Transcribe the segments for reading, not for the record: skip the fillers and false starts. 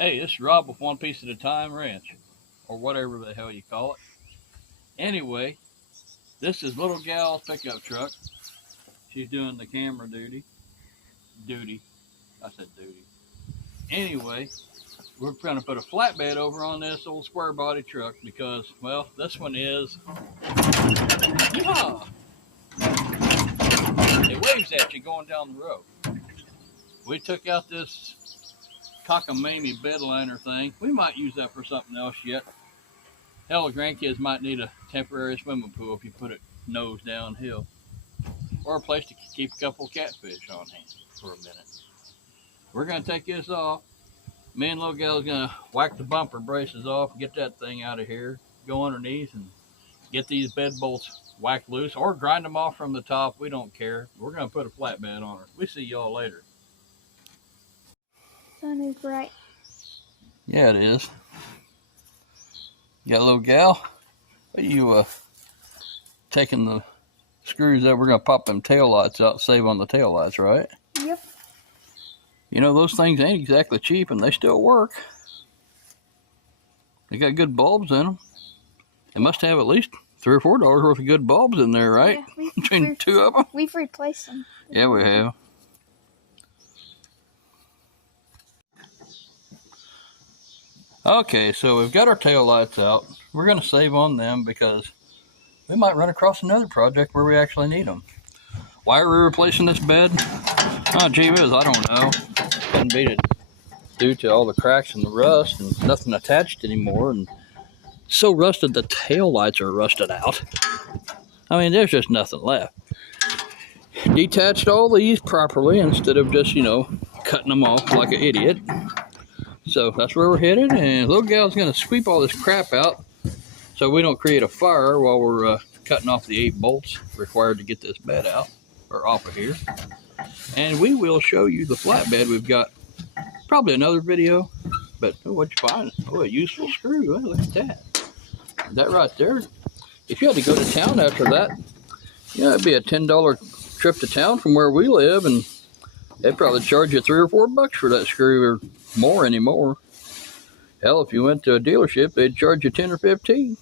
Hey, this is Rob with One Piece at a Time Ranch, or whatever the hell you call it. Anyway, this is little gal's pickup truck. She's doing the camera duty. I said duty. Anyway, we're going to put a flatbed over on this old square body truck because, well, this one is. Yeehaw! It waves at you going down the road. We took out this cockamamie bed liner thing. We might use that for something else yet. Hell, the grandkids might need a temporary swimming pool if you put it nose downhill. Or a place to keep a couple of catfish on hand for a minute. We're going to take this off. Me and little gal's going to whack the bumper braces off, get that thing out of here, go underneath and get these bed bolts whacked loose or grind them off from the top. We don't care. We're going to put a flatbed on her. We see y'all later. Sun is bright. Yeah, it is. You got a little gal? Are you taking the screws out? We're going to pop them tail lights out, save on the tail lights, right? Yep. You know, those things ain't exactly cheap, and they still work. They got good bulbs in them. They must have at least $3 or $4 worth of good bulbs in there, right? Yeah, Between two of them? We've replaced them. Yeah, we have. Okay, so we've got our tail lights out. We're going to save on them because we might run across another project where we actually need them. Why are we replacing this bed? Oh, gee whiz, I don't know. Couldn't beat it due to all the cracks and the rust and nothing attached anymore. And so rusted, the tail lights are rusted out. I mean, there's just nothing left. Detached all these properly instead of just, cutting them off like an idiot. So that's where we're headed, and little gal's going to sweep all this crap out so we don't create a fire while we're cutting off the 8 bolts required to get this bed out, or off of here. And we will show you the flatbed. We've got probably another video, but what'd you find? Oh, a useful screw. Well, look at that. That right there. If you had to go to town after that, it'd be a $10 trip to town from where we live, and they'd probably charge you $3 or $4 for that screw, or more anymore. Hell, if you went to a dealership, they'd charge you 10 or 15.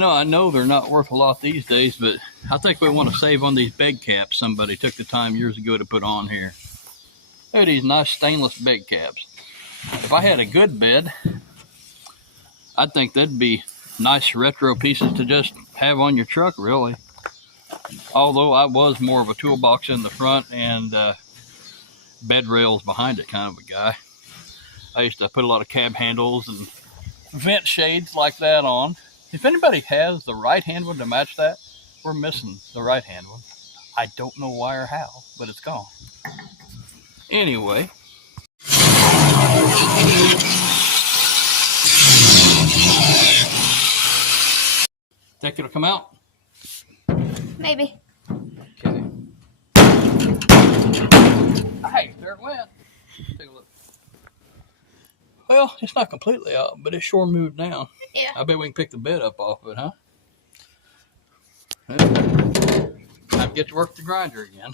I know they're not worth a lot these days, but I think we want to save on these bed caps somebody took the time years ago to put on here. They're these nice stainless bed caps. If I had a good bed, I think that'd be nice retro pieces to just have on your truck, really. Although I was more of a toolbox in the front and bed rails behind it kind of a guy. I used to put a lot of cab handles and vent shades like that on. If anybody has the right hand one to match that, we're missing the right hand one. I don't know why or how, but it's gone. Anyway. Think it'll come out? Maybe. Okay. Hey, there it went. Take a look. Well, it's not completely out, but it sure moved down. Yeah. I bet we can pick the bed up off of it, huh? Well, time to get to work the grinder again.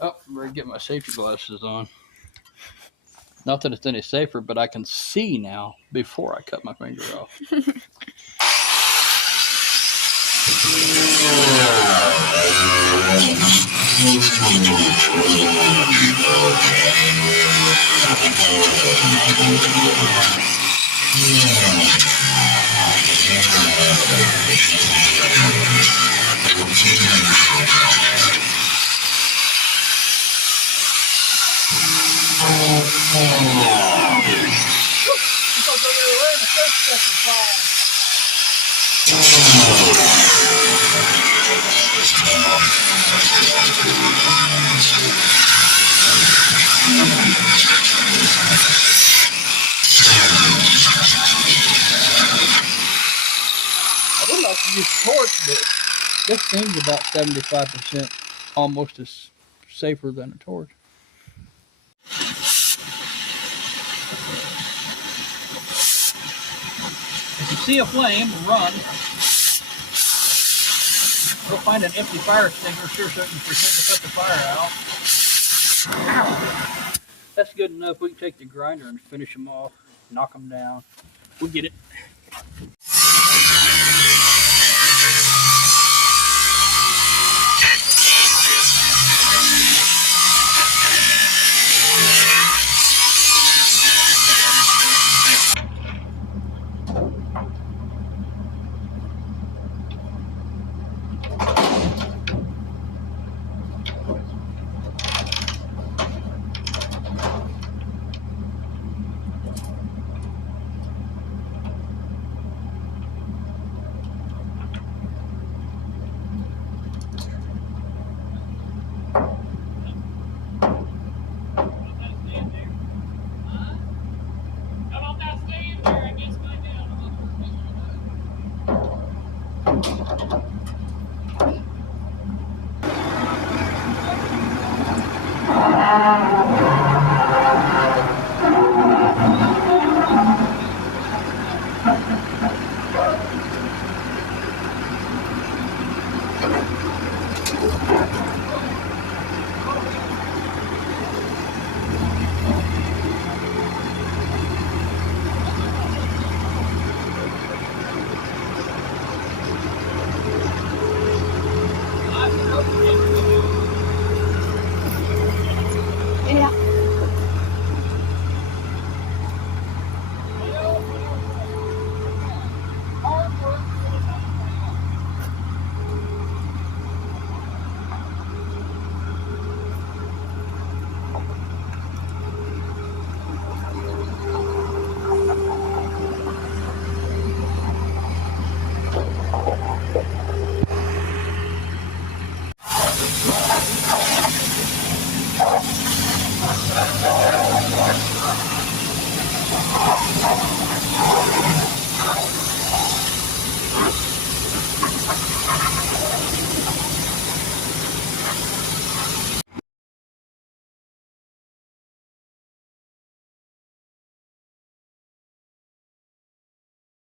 Oh, I better get my safety glasses on. Not that it's any safer, but I can see now before I cut my finger off. I would like to use torch, but this thing's about 75% almost as safer than a torch. If you see a flame, run. Go find an empty fire extinguisher so you can pretend to put the fire out. That's good enough. We can take the grinder and finish them off, knock them down. We'll get it.